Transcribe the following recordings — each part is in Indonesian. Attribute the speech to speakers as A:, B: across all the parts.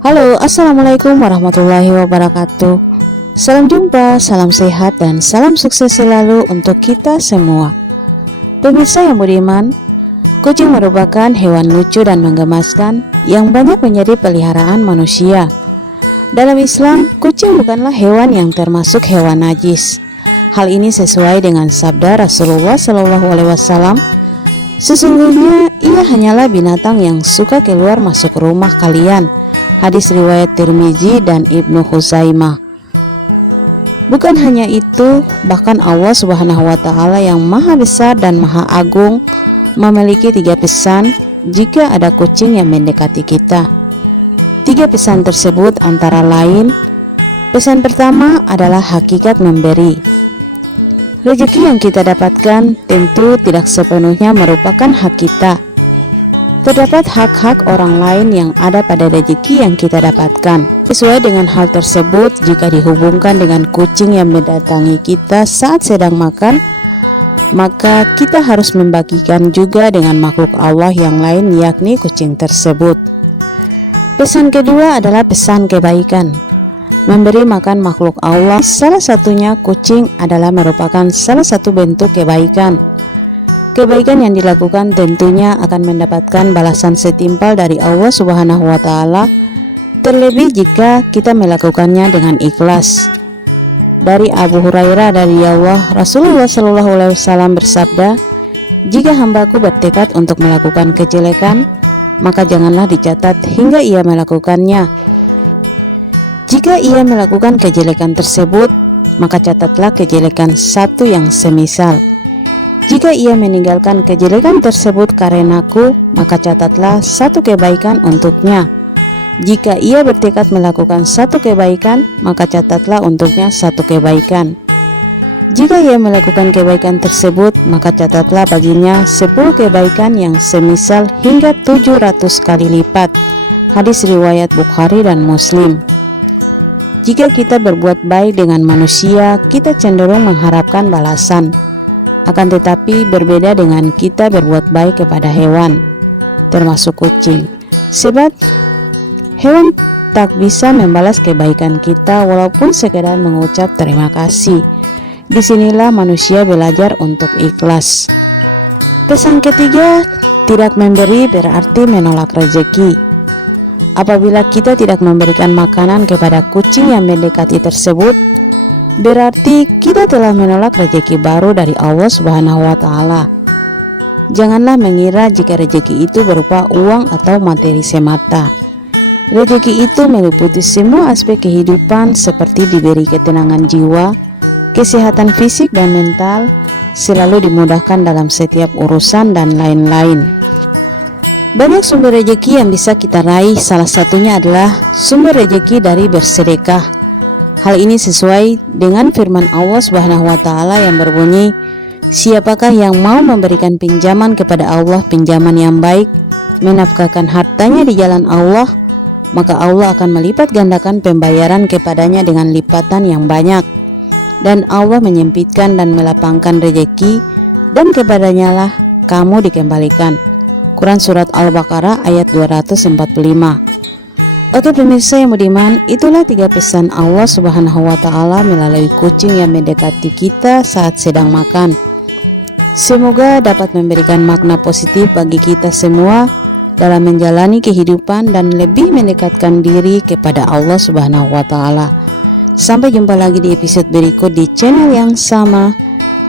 A: Halo, Assalamualaikum warahmatullahi wabarakatuh. Salam jumpa, salam sehat, dan salam sukses selalu untuk kita semua. Pemirsa yang budiman Kucing merupakan hewan lucu dan menggemaskan yang banyak menjadi peliharaan manusia. Dalam Islam, kucing bukanlah hewan yang termasuk hewan najis. Hal ini sesuai dengan sabda Rasulullah SAW Sesungguhnya ia hanyalah binatang yang suka keluar masuk rumah kalian. Hadis riwayat Tirmizi dan Ibnu Huzaimah. Bukan hanya itu, bahkan Allah Subhanahu wa taala yang Maha Besar dan Maha Agung memiliki tiga pesan jika ada kucing yang mendekati kita. Tiga pesan tersebut antara lain Pesan pertama adalah hakikat memberi. Rezeki yang kita dapatkan tentu tidak sepenuhnya merupakan hak kita. Terdapat hak-hak orang lain yang ada pada rezeki yang kita dapatkan. Sesuai dengan hal tersebut, jika dihubungkan dengan kucing yang mendatangi kita saat sedang makan, maka kita harus membagikan juga dengan makhluk Allah yang lain, yakni kucing tersebut. Pesan kedua adalah pesan kebaikan. Memberi makan makhluk Allah, salah satunya kucing adalah merupakan salah satu bentuk kebaikan. Kebaikan yang dilakukan tentunya akan mendapatkan balasan setimpal dari Allah Subhanahu wa taala, terlebih jika kita melakukannya dengan ikhlas. Dari Abu Hurairah dari Allah, Rasulullah Shallallahu alaihi wasallam bersabda, "Jika hambaku bertekad untuk melakukan kejelekan, maka janganlah dicatat hingga ia melakukannya." Jika ia melakukan kejelekan tersebut, maka catatlah kejelekan satu yang semisal. Jika ia meninggalkan kejelekan tersebut karenaku, maka catatlah satu kebaikan untuknya. Jika ia bertekad melakukan satu kebaikan, maka catatlah untuknya satu kebaikan. Jika ia melakukan kebaikan tersebut, maka catatlah baginya 10 kebaikan yang semisal hingga 700 kali lipat. Hadis riwayat Bukhari dan Muslim. Jika kita berbuat baik dengan manusia, kita cenderung mengharapkan balasan. Akan tetapi berbeda dengan kita berbuat baik kepada hewan, termasuk kucing. Sebab hewan tak bisa membalas kebaikan kita walaupun sekedar mengucap terima kasih. Di sinilah manusia belajar untuk ikhlas. Pesan ketiga, tidak memberi berarti menolak rezeki. Apabila kita tidak memberikan makanan kepada kucing yang mendekati tersebut, berarti kita telah menolak rezeki baru dari Allah Subhanahu wa taala. Janganlah mengira jika rezeki itu berupa uang atau materi semata. Rezeki itu meliputi semua aspek kehidupan seperti diberi ketenangan jiwa, kesehatan fisik dan mental, selalu dimudahkan dalam setiap urusan dan lain-lain. Banyak sumber rejeki yang bisa kita raih, salah satunya adalah sumber rejeki dari bersedekah. Hal ini sesuai dengan firman Allah Subhanahu wa taala yang berbunyi, "Siapakah yang mau memberikan pinjaman kepada Allah pinjaman yang baik, menafkahkan hartanya di jalan Allah, maka Allah akan melipat gandakan pembayaran kepadanya dengan lipatan yang banyak." Dan Allah menyempitkan dan melapangkan rejeki dan kepadanya lah kamu dikembalikan. Quran Surat Al-Baqarah ayat 245 Oke pemirsa yang budiman, itulah tiga pesan Allah Subhanahu wa Ta'ala melalui kucing yang mendekati kita saat sedang makan. Semoga dapat memberikan makna positif bagi kita semua dalam menjalani kehidupan dan lebih mendekatkan diri kepada Allah Subhanahu wa Ta'ala. Sampai jumpa lagi di episode berikut di channel yang sama.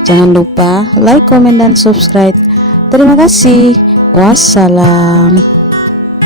A: Jangan lupa like, comment, dan subscribe. Terima kasih. Wassalam.